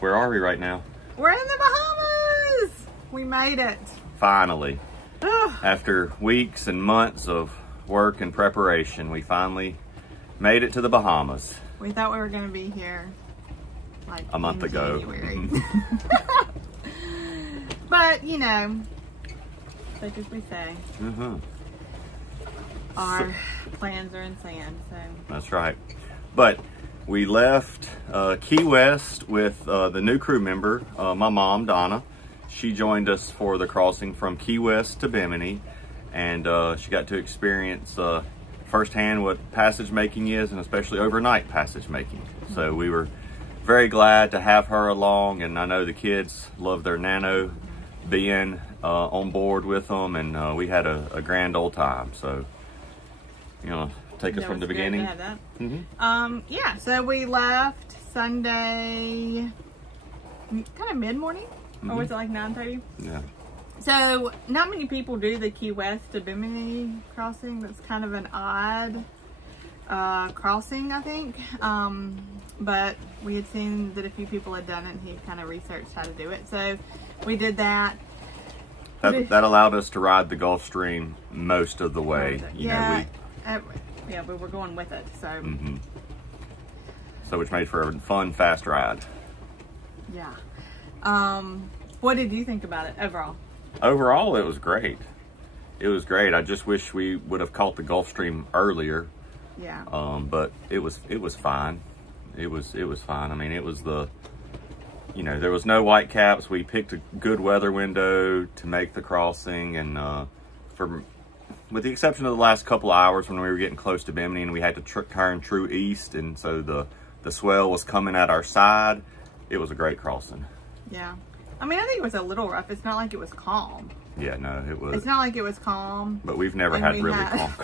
Where are we right now? We're in the Bahamas! We made it. Finally. After weeks and months of work and preparation, we finally made it to the Bahamas. We thought we were going to be here like a month ago. January. But, you know, like as we say, our plans are in sand. So that's right. But we left Key West with the new crew member, my mom, Donna. She joined us for the crossing from Key West to Bimini, and she got to experience firsthand what passage making is, and especially overnight passage making. So we were very glad to have her along, and I know the kids love their nano being on board with them, and we had a grand old time. So, you know, take us from the beginning. Yeah, so we left Sunday, kind of mid-morning, or was it like 9:30? Yeah. So not many people do the Key West to Bimini crossing. That's kind of an odd crossing, I think. But we had seen that a few people had done it, and he kind of researched how to do it. So we did that. That allowed us to ride the Gulf Stream most of the way. You know, yeah, but we're going with it, so. So which made for a fun, fast ride. Yeah. What did you think about it overall? Overall, it was great. It was great. I just wish we would have caught the Gulf Stream earlier. Yeah. But it was fine. It was fine. I mean, it was you know, there was no white caps. We picked a good weather window to make the crossing, and with the exception of the last couple of hours when we were getting close to Bimini and we had to turn true east, and so the swell was coming at our side, it was a great crossing. Yeah. I mean, I think it was a little rough. It's not like it was calm. Yeah, no, it was. It's not like it was calm. But we've never had really calm.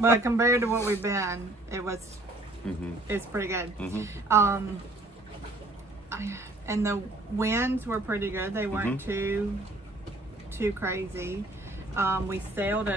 But compared to what we've been, it was, it's pretty good. And the winds were pretty good. They weren't too crazy. We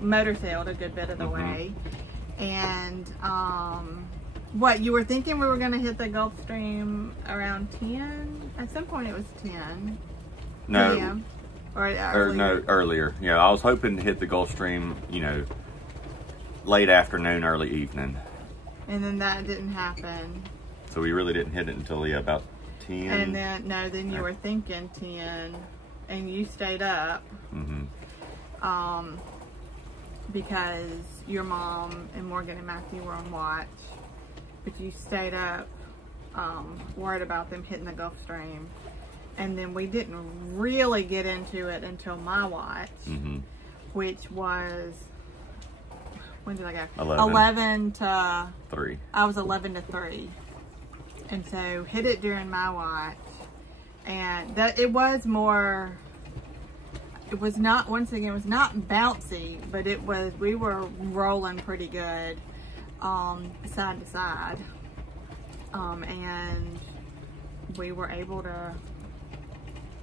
motor sailed a good bit of the way. And what, you were thinking we were going to hit the Gulf Stream around 10? At some point it was 10. No. PM, or earlier. No, earlier. Yeah, I was hoping to hit the Gulf Stream, you know, late afternoon, early evening. And then that didn't happen. So we really didn't hit it until, yeah, about 10. And then you were thinking 10, and you stayed up. Because your mom and Morgan and Matthew were on watch, but you stayed up worried about them hitting the Gulf Stream. And then we didn't really get into it until my watch, which was, when did I go? 11 to 3. I was 11 to 3. And so hit it during my watch, and it was more, it was not, once again, it was not bouncy, but it was, we were rolling pretty good, side to side, and we were able to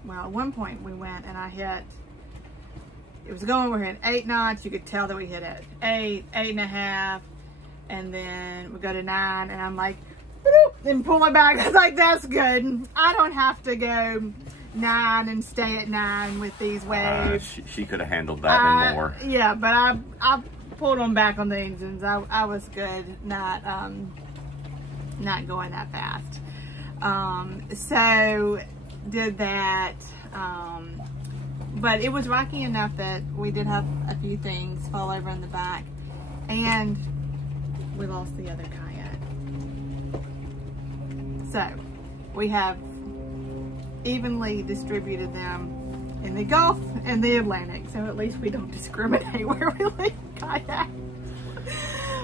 well, at one point we went and I hit, it was going, we hit 8 knots. You could tell that we hit it 8.5, and then we go to 9, and I'm like, then pull it back. I was like, that's good. I don't have to go 9 and stay at 9 with these waves. She could have handled that and more. Yeah, but I pulled them back on the engines. I was good, not going that fast. So did that. But it was rocky enough that we did have a few things fall over in the back, and we lost the other kayak. So we have evenly distributed them in the Gulf and the Atlantic, so at least we don't discriminate where we leave kayaks.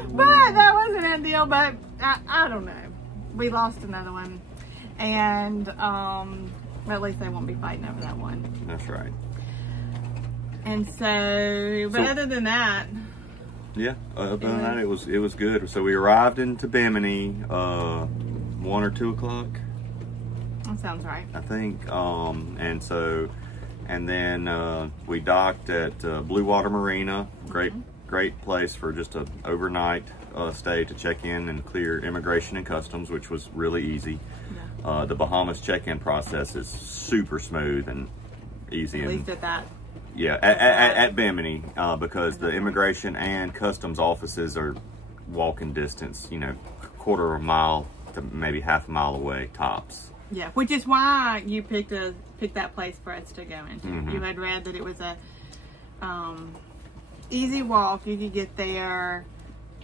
But that wasn't a deal. But I don't know. We lost another one, and at least they won't be fighting over that one. That's right. And so, but other than that, yeah, other than that, it was good. So we arrived into Bimini 1 or 2 o'clock. That sounds right. I think. And then we docked at Blue Water Marina. Great place for just an overnight stay to check in and clear immigration and customs, which was really easy. Yeah. The Bahamas check-in process is super smooth and easy. At least at that. Yeah, at Bimini, because the immigration and customs offices are walking distance, you know, quarter of a mile to maybe half a mile away, tops. Yeah, which is why you picked that place for us to go into. Mm-hmm. You had read that it was a easy walk. You could get there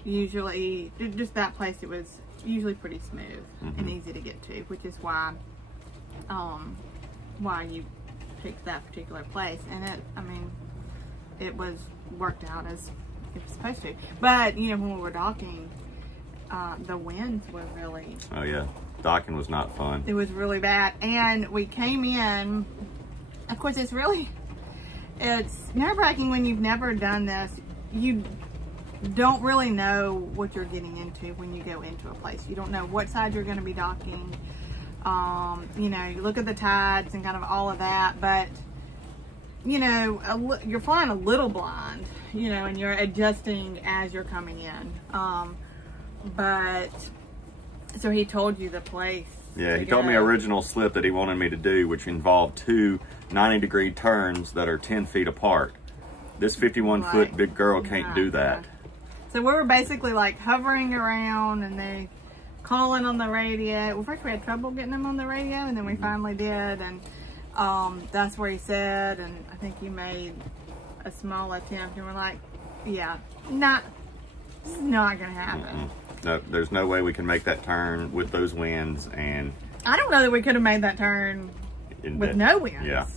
usually, just that place, it was usually pretty smooth and easy to get to, which is why you picked that particular place. And it was worked out as it was supposed to. But you know, when we were docking, the winds were really, oh yeah, docking was not fun. it was really bad. And we came in, of course, it's nerve-wracking when you've never done this. You don't really know what you're getting into when you go into a place. You don't know what side you're going to be docking. You know, you look at the tides and kind of all of that, but you know, you're flying a little blind, you know, and you're adjusting as you're coming in. But so he told you the place. Yeah, he told me original slip that he wanted me to do, which involved 2 90-degree turns that are 10 feet apart. This 51-foot big girl can't do that. So we were basically like hovering around, and they calling on the radio. Well, first we had trouble getting them on the radio, and then we finally did, and that's where he said, and I think you made a small attempt, and we're like, yeah, this is not gonna happen. No, there's no way we can make that turn with those winds, and I don't know that we could have made that turn with no winds. Yeah.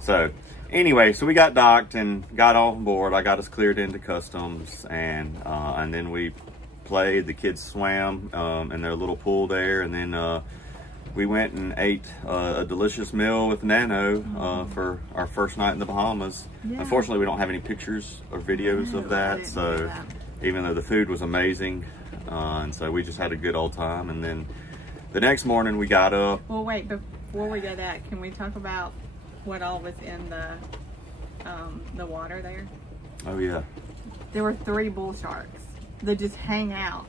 So anyway, so we got docked and got on board. I got us cleared into customs, and then we played. The kids swam in their little pool there, and then we went and ate a delicious meal with Nano for our first night in the Bahamas. Yeah. Unfortunately, we don't have any pictures or videos of that, so even though the food was amazing, and so we just had a good old time. And then the next morning we got up. Well, wait, before we go that, can we talk about what all was in the water there? Oh yeah. There were 3 bull sharks that just hang out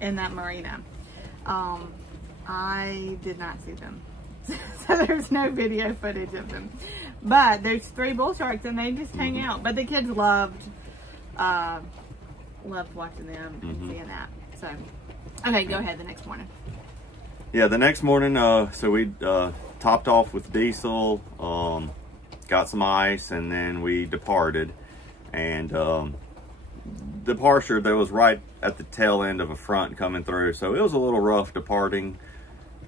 in that marina. I did not see them, so there's no video footage of them. But there's 3 bull sharks, and they just hang out. But the kids loved watching them and seeing that. So, okay, go ahead. The next morning. Yeah, the next morning, so we topped off with diesel, got some ice, and then we departed. And departure, there was right at the tail end of a front coming through, so it was a little rough departing.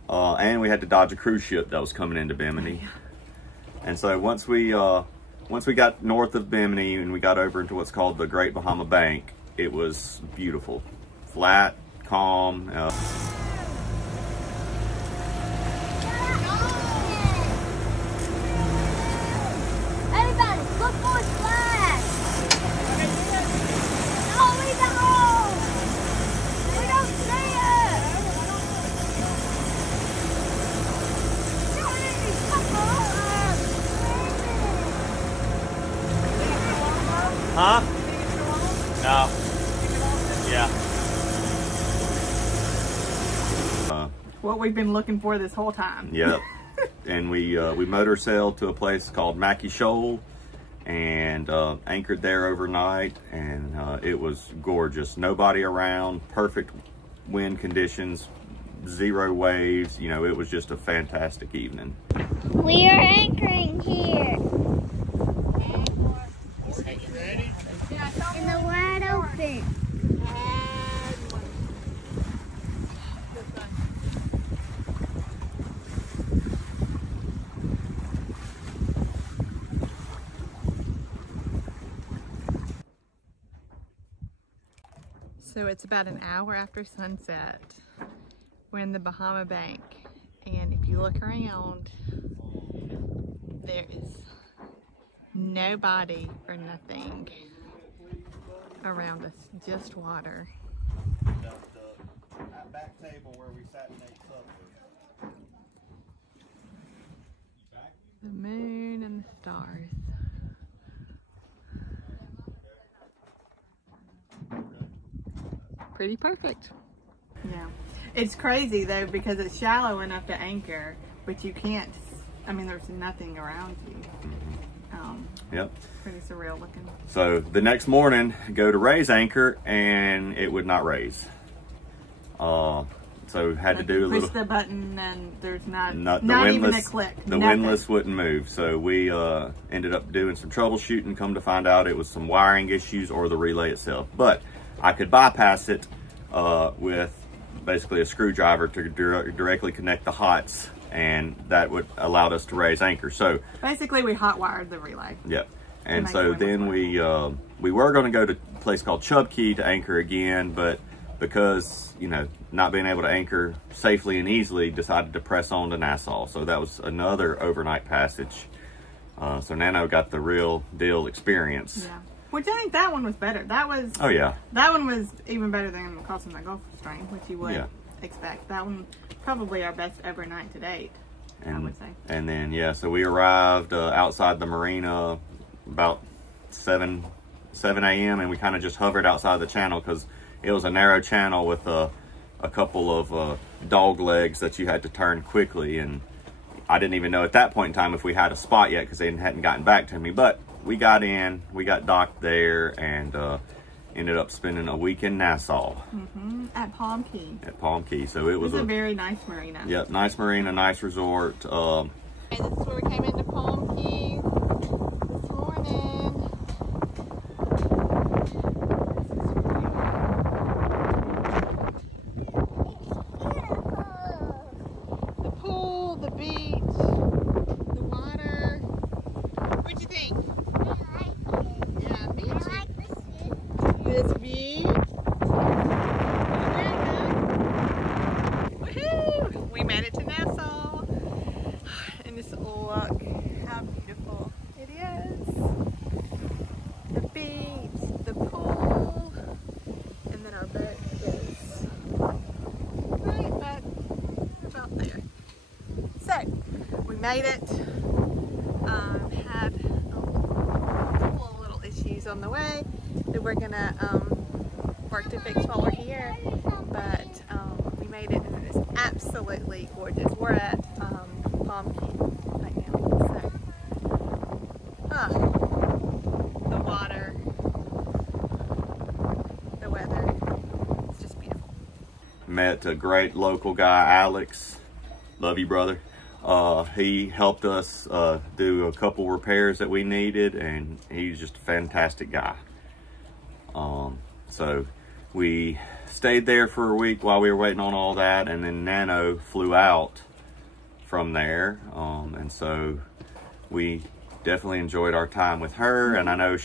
And we had to dodge a cruise ship that was coming into Bimini. And so once we got north of Bimini and we got over into what's called the Great Bahama Bank, it was beautiful, flat, calm. Everybody, look for his flag. No, we don't. We don't see it. Come on. Huh? No. Yeah. What we've been looking for this whole time. Yep. And we motor sailed to a place called Mackey Shoal and anchored there overnight, and it was gorgeous. Nobody around, perfect wind conditions, zero waves. You know, it was just a fantastic evening. We are anchoring here. In the wide open. So it's about an hour after sunset. We're in the Bahama Bank, and if you look around, there is nobody or nothing around us, just water. That back table where we sat and ate supper. The moon and the stars. Pretty perfect. Yeah. It's crazy though, because it's shallow enough to anchor, but you can't, I mean, there's nothing around you. Yep. Pretty surreal looking. So the next morning, go to raise anchor, and it would not raise. So had to do a little. Push the button, and there's not the even a click. The windlass wouldn't move. So we ended up doing some troubleshooting. Come to find out, it was some wiring issues or the relay itself. But I could bypass it with basically a screwdriver to directly connect the hots, and that would allowed us to raise anchor. So basically we hot wired the relay. Yep. And so then we were going to go to a place called Chub Key to anchor again, but because, you know, not being able to anchor safely and easily, decided to press on to Nassau. So that was another overnight passage. So Nano got the real deal experience. Yeah. Which I think that one was better. That was. Oh yeah. That one was even better than crossing the Gulf Stream, which you would expect. That one probably our best ever night to date, I would say. And then so we arrived outside the marina about 7 a.m. and we kind of just hovered outside the channel because it was a narrow channel with a couple of dog legs that you had to turn quickly, and I didn't even know at that point in time if we had a spot yet because they hadn't gotten back to me. But we got in, we got docked there, and ended up spending a week in Nassau. At Palm Key. At Palm Key. So it was a very nice marina. Yep, nice marina, nice resort. And this is where we came into Palm Key this morning. The pool, the beach, the water. What'd you think? Yeah, me too. I like this view. This view. Woohoo! We made it to Nassau. And just look how beautiful it is. The beach, the pool, and then our boat is right about there. So, we made it. Had a couple of little issues on the way that we're gonna work to fix while we're here, but we made it, and it is absolutely gorgeous. We're at Palm Key right now. So, the water, the weather, it's just beautiful. Met a great local guy, Alex. Love you, brother. He helped us do a couple repairs that we needed, and he's just a fantastic guy. So we stayed there for a week while we were waiting on all that, and then Nano flew out from there, and so we definitely enjoyed our time with her. And I know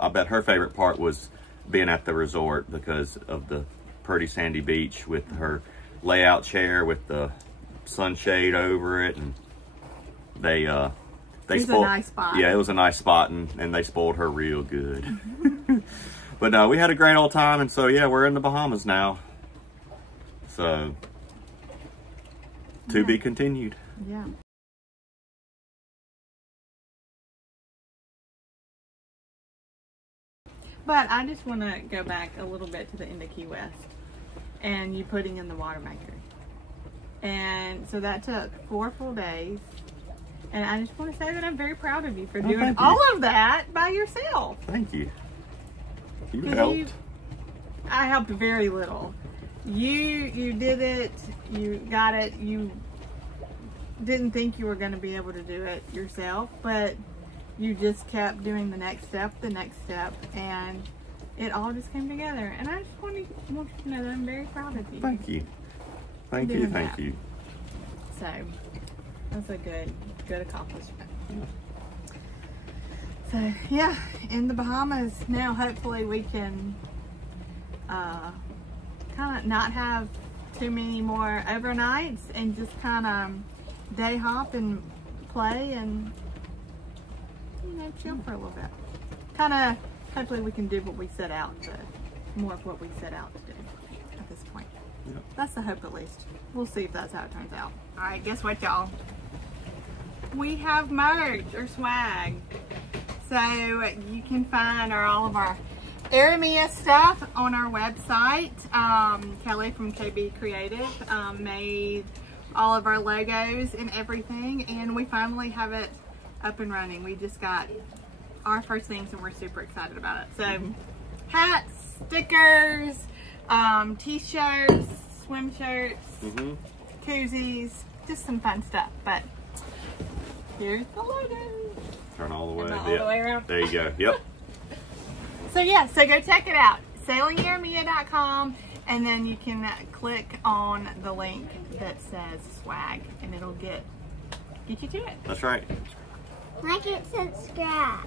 I bet her favorite part was being at the resort because of the pretty sandy beach with her layout chair with the sunshade over it, and they it was a nice spot. Yeah, it was a nice spot, and they spoiled her real good. But no, we had a great old time, and so yeah, we're in the Bahamas now. So to be continued. Yeah. But I just want to go back a little bit to the end of Key West and you putting in the water maker. And so that took 4 full days. And I just want to say that I'm very proud of you for doing all of that by yourself. Thank you. You helped. I helped very little. You did it. You got it. You didn't think you were going to be able to do it yourself, but you just kept doing the next step, and it all just came together. And I just want you to know that I'm very proud of you. Thank you. Thank you. Thank you. So that's a good accomplishment. So yeah, in the Bahamas now, hopefully we can kind of not have too many more overnights and just kind of day hop and play and, you know, chill for a little bit. Kind of, hopefully we can do what we set out to, more of what we set out to do at this point. Yep. That's the hope, at least. We'll see if that's how it turns out. All right, guess what, y'all? We have merch or swag. So you can find all of our Aramia stuff on our website. Kelly from KB Creative made all of our logos and everything, and we finally have it up and running. We just got our first things and we're super excited about it. So hats, stickers, t-shirts, swim shirts, koozies, just some fun stuff. But here's the logo. Turn all the way, all the way around. There you go. Yep. So yeah, so go check it out. SailingAramia.com, and then you can click on the link that says swag, and it'll get you to it. That's right. Like it, subscribe.